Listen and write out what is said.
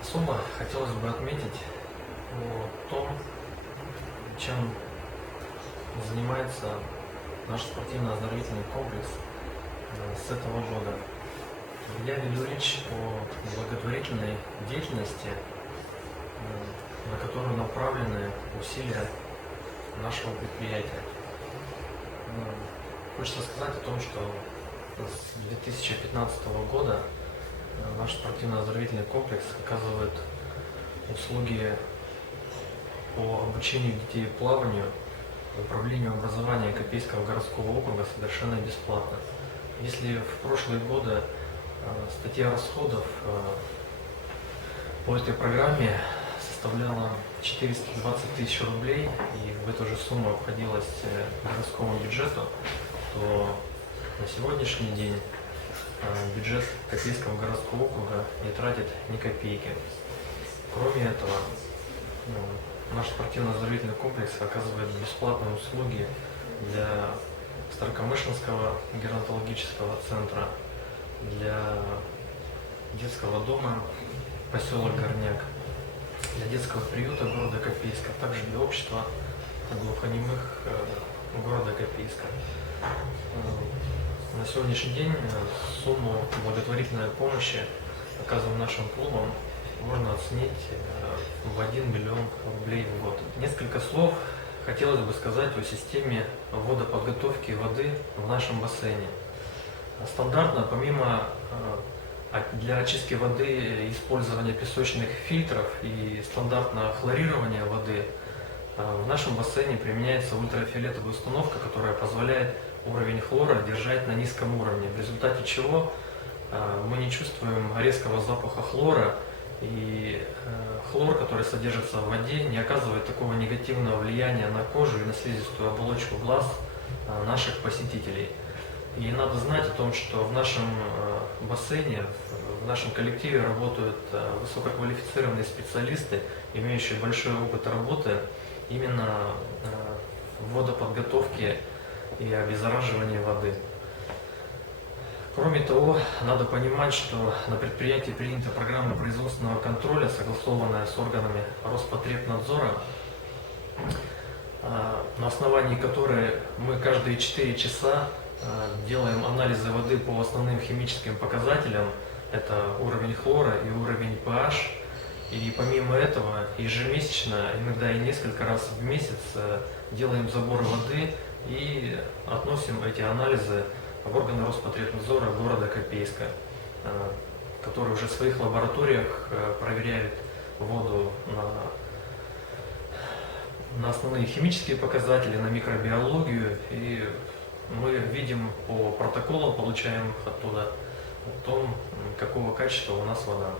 Особо хотелось бы отметить о том, чем занимается наш спортивно-оздоровительный комплекс э, с этого года. Я веду речь о благотворительной деятельности, э, на которую направлены усилия нашего предприятия. Э, Хочется сказать о том, что с 2015 года наш спортивно-оздоровительный комплекс оказывает услуги по обучению детей плаванию, управлению образования Копейского городского округа совершенно бесплатно. Если в прошлые годы э, статья расходов э, по этой программе составляла 420 тысяч рублей, и в эту же сумму обходилась городскому бюджету, то на сегодняшний день э, бюджет Копейского городского округа не тратит ни копейки. Кроме этого, ну, наш спортивно-оздоровительный комплекс оказывает бесплатные услуги для Старокомышинского геронтологического центра, для детского дома поселок Горняк, для детского приюта города Копейска, также для общества глухонемых э, города Копейска. Э, на сегодняшний день э, сумму благотворительной помощи, оказываемой нашим клубам, можно оценить в 1 миллион рублей в год. Несколько слов хотелось бы сказать о системе водоподготовки воды в нашем бассейне. Стандартно, помимо для очистки воды использования песочных фильтров и стандартного хлорирования воды, в нашем бассейне применяется ультрафиолетовая установка, которая позволяет уровень хлора держать на низком уровне, в результате чего мы не чувствуем резкого запаха хлора, и хлор, который содержится в воде, не оказывает такого негативного влияния на кожу и на слизистую оболочку глаз наших посетителей. И надо знать о том, что в нашем бассейне, в нашем коллективе работают высококвалифицированные специалисты, имеющие большой опыт работы именно в водоподготовке и обеззараживании воды. Кроме того, надо понимать, что на предприятии принята программа производственного контроля, согласованная с органами Роспотребнадзора, на основании которой мы каждые 4 часа делаем анализы воды по основным химическим показателям, это уровень хлора и уровень pH, и помимо этого ежемесячно, иногда и несколько раз в месяц делаем забор воды и относим эти анализы в органы Роспотребнадзора города Копейска, которые уже в своих лабораториях проверяют воду на, на основные химические показатели, на микробиологию, и мы видим по протоколам, получаем оттуда о том, какого качества у нас вода.